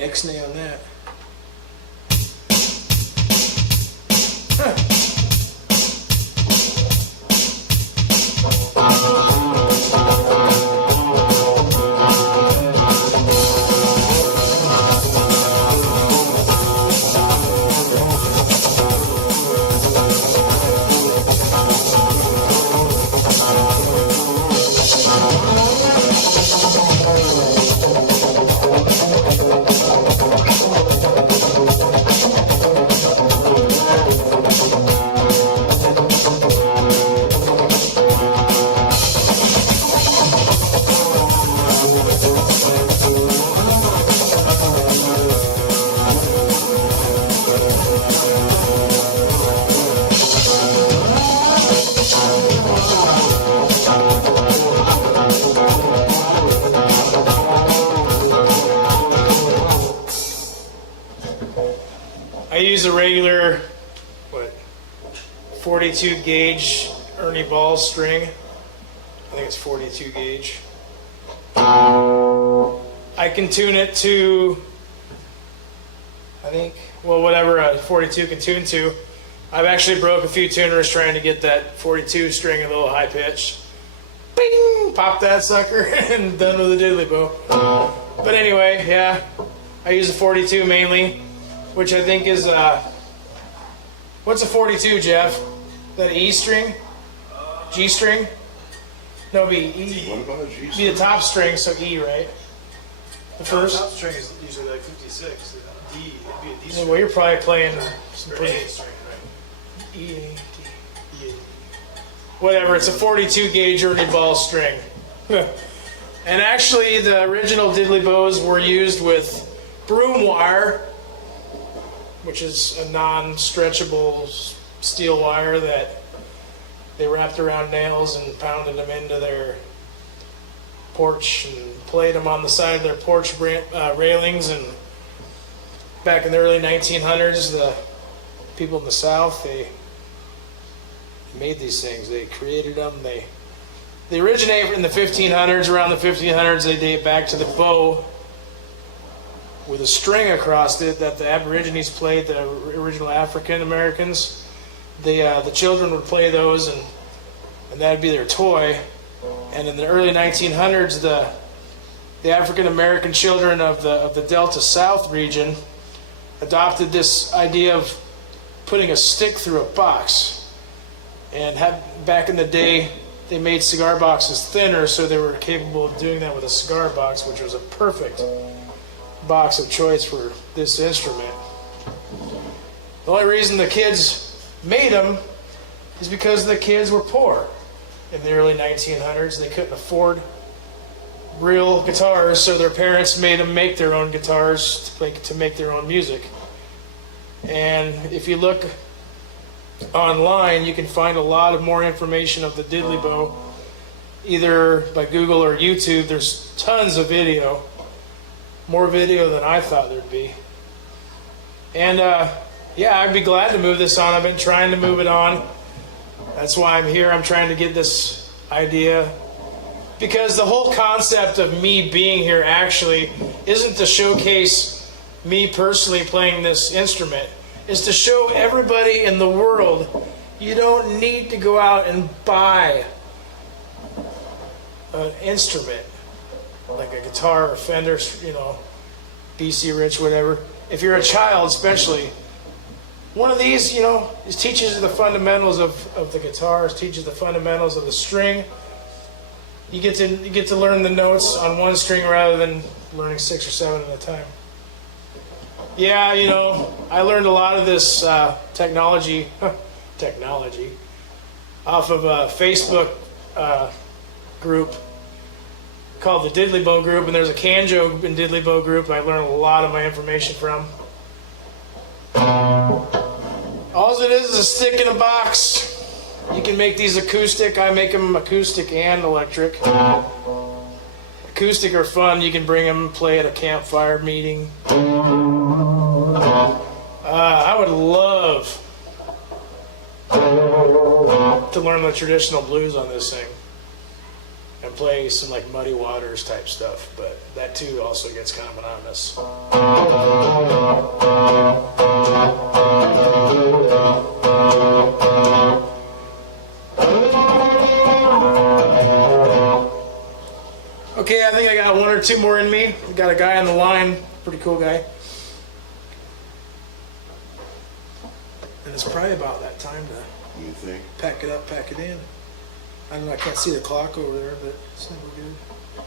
ixnay on that. I use a regular, 42 gauge Ernie Ball string. I think it's 42 gauge. I can tune it to, whatever a 42 can tune to. I've actually broke a few tuners trying to get that 42 string a little high pitch. Bing! Pop that sucker and done with a diddly bow. But anyway, yeah, I use a 42 mainly, which I think is, what's a 42, Jeff? Is that an E string? G string? No, it'd be E. What about a G string? Be the top string, so E, right? The first? Top string is usually like 56. D, it'd be a D string. Well, you're probably playing some Or pretty... A string, right? E, D, E. Whatever, it's a 42 gauge Ernie Ball string. And actually, the original diddly bows were used with broom wire, which is a non-stretchable steel wire that they wrapped around nails and pounded them into their porch and played them on the side of their porch railings. And back in the early 1900s, the people in the South, they made these things. They created them. They originate in the 1500s. Around the 1500s, they date back to the bow with a string across it that the Aborigines played, the original African Americans. The children would play those, and that'd be their toy. And in the early 1900s, the African American children of the Delta South region adopted this idea of putting a stick through a box. And back in the day, they made cigar boxes thinner, so they were capable of doing that with a cigar box, which was a perfect box of choice for this instrument. The only reason the kids made them is because the kids were poor in the early 1900s. They couldn't afford real guitars, so their parents made them make their own guitars to make their own music. And if you look online, you can find a lot of more information of the diddly bow, either by Google or YouTube. There's tons of video, more video than I thought there'd be. And yeah, I'd be glad to move this on. I've been trying to move it on. That's why I'm here. I'm trying to get this idea, because the whole concept of me being here actually isn't to showcase me personally playing this instrument. Is to show everybody in the world you don't need to go out and buy an instrument like a guitar or Fender, BC Rich, whatever. If you're a child, especially, one of these, it teaches you the fundamentals of the guitars, teaches the fundamentals of the string. You get to learn the notes on one string rather than learning 6 or 7 at a time. Yeah, I learned a lot of this technology off of a Facebook group called the Diddly Bow Group, and there's a Canjo and Diddly Bow group I learned a lot of my information from. All it is a stick in a box. You can make these acoustic. I make them acoustic and electric. Acoustic are fun. You can bring them and play at a campfire meeting. I would love to learn the traditional blues on this thing. and play some like Muddy Waters type stuff, but that too also gets kind of monotonous. Okay, I think I got one or two more in me. Got a guy on the line, pretty cool guy. And it's probably about that time to You think? pack it up, pack it in. I don't know, I can't see the clock over there, but it's never good.